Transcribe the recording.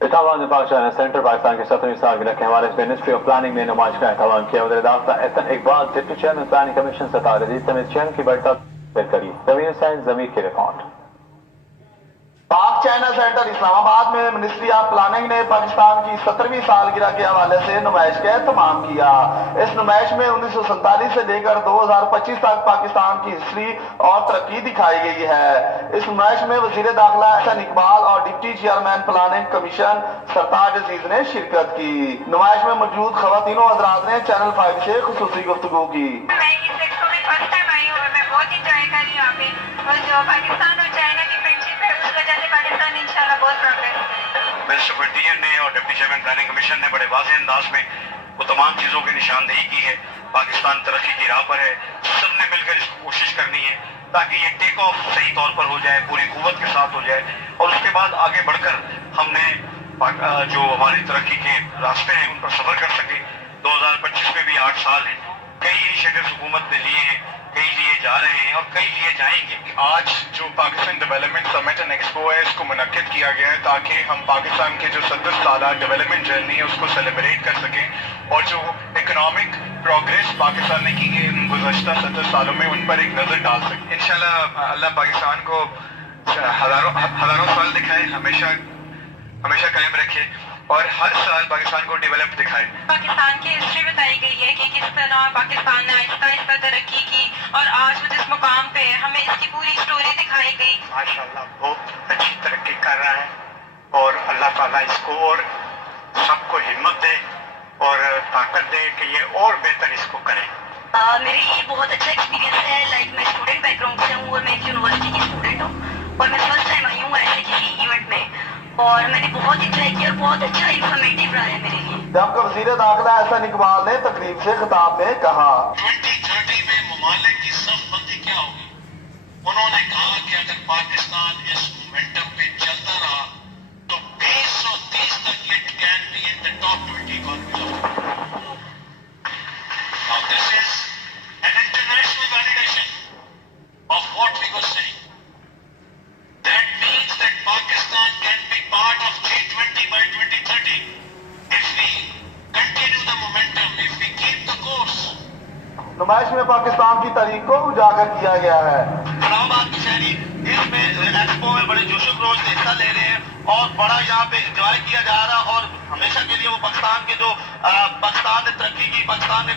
احتمام Pakistan centre Pakistan کے 17ویں سالگرہ کے حوالے سے منسٹری آف پلاننگ نے نمائش کا اہتمام کیا. وزیر داخلہ Ahsan Iqbal deputy chairman planning commission Sattar Aziz سمیت چیئرمین کی بڑی تعداد کری. روین حسین ضمیر کی رپورٹ. پاک چائنا سینٹر اسلام آباد میں منسٹری آف پلاننگ نے پاکستان کی 17ویں سالگرہ کے حوالے سے نمائش کا اہتمام کیا. اس نمائش میں 1947 سے لے کر 2025 تک پاکستان کی ہسٹری اور ترقی دکھائی گئی ہے. اس نمائش میں وزیر داخلہ احسن اقبال اور ڈپٹی چیئرمین پلاننگ کمیشن سرتاج عزیز نے شرکت کی. نمائش میں موجود خواتین و حضرات نے چینل 5 سے خصوصی گفتگو کی. میں اس ایکسپو میں فرسٹ ٹائم آئی ہوں اور میں بہت انجوائے کر رہی ہوں یہاں پہ. اور جو پاکستان اور چائنا کی فرینڈشپ ہے اس وجہ سے پاکستان انشاءاللہ بہت پروگریس کرے گا. منسٹر فرٹیر نے اور ڈپٹی چیئرمین پلاننگ کمیشن نے بڑے واضح انداز میں وہ تمام چیزوں کی نشاندہی کی ہے. پاکستان ترقی کی راہ پر ہے, سب نے مل کر اس کو کوشش کرنی ہے تاکہ یہ ٹیک آف صحیح طور پر ہو جائے, پوری قوت کے ساتھ ہو جائے, اور اس کے بعد آگے بڑھ کر ہم نے جو ہماری ترقی کے راستے ہیں ان پر سفر کر سکیں. 2025 میں بھی 8 سال ہیں. کئی انیشیٹوز حکومت نے لیے ہیں, کئی لیے جا رہے ہیں اور کئی لیے جائیں گے. آج جو Pakistan development summit and expo ہے اس کو منعقد کیا گیا ہے تاکہ ہم پاکستان کے جو 70 سالہ ڈیولپمنٹ جرنی ہے اس کو سیلیبریٹ کر سکیں اور جو اکنامک پروگریس پاکستان نے کی ہے ان گزشتہ 70 سالوں میں ان پر ایک نظر ڈال سکیں. انشاءاللہ اللہ پاکستان کو ہزاروں سال دکھائے, ہمیشہ قائم رکھے اور ہر سال پاکستان کو ڈیولپ دکھائے. پاکستان کی ہسٹری بتائی گئی ہے کہ کس طرح پاکستان نے آہستہ آہستہ ترقی کی اور آج وہ جس مقام پہ ہے ہمیں اس کی پوری سٹوری دکھائی گئی. ماشاءاللہ بہت اچھی ترقی کر رہا ہے اور اللہ تعالیٰ اس کو اور سب کو ہمت دے اور طاقت دے کہ یہ اور بہتر اس کو کرے. میرے لیے بہت اچھا ایکسپیرینس ہے. لائک میں اسٹوڈنٹ بیک گراؤنڈ سے ہوں اور میں ایک یونیورسٹی کی اسٹوڈنٹ ہوں اور میں فرسٹ ٹائم آئی ہوں ایسے کسی ایونٹ میں اور میں نے بہت انجوائے کیا اور بہت اچھا انفارمیٹیو رہا ہے میرے لیے. جبکہ وزیر داخلہ احسن اقبال نے تقریب سے خطاب میں کہا 2030 میں ممالک کی صف بندی کیا ہوگی. انہوں نے کہا کہ اگر پاکستان اس مومنٹم پہ چلتا رہا تو 2030 تک it can be in the top 20 economies. Now this is an international validation of what we were saying. That means that Pakistan can be part of G20 by 2030 if we continue the momentum, if we keep the course. نمائش میں پاکستان کی تاریخ کو اجاگر کیا گیا ہے. اسلام آباد کے شہری اس میں ایکسپو میں بڑے جوش و خروش سے حصہ لے رہے ہیں اور بڑا یہاں پہ انجوائے کیا جا رہا اور ہمیشہ کے لیے وہ پاکستان کے جو پاکستان نے ترقی کی, پاکستان نے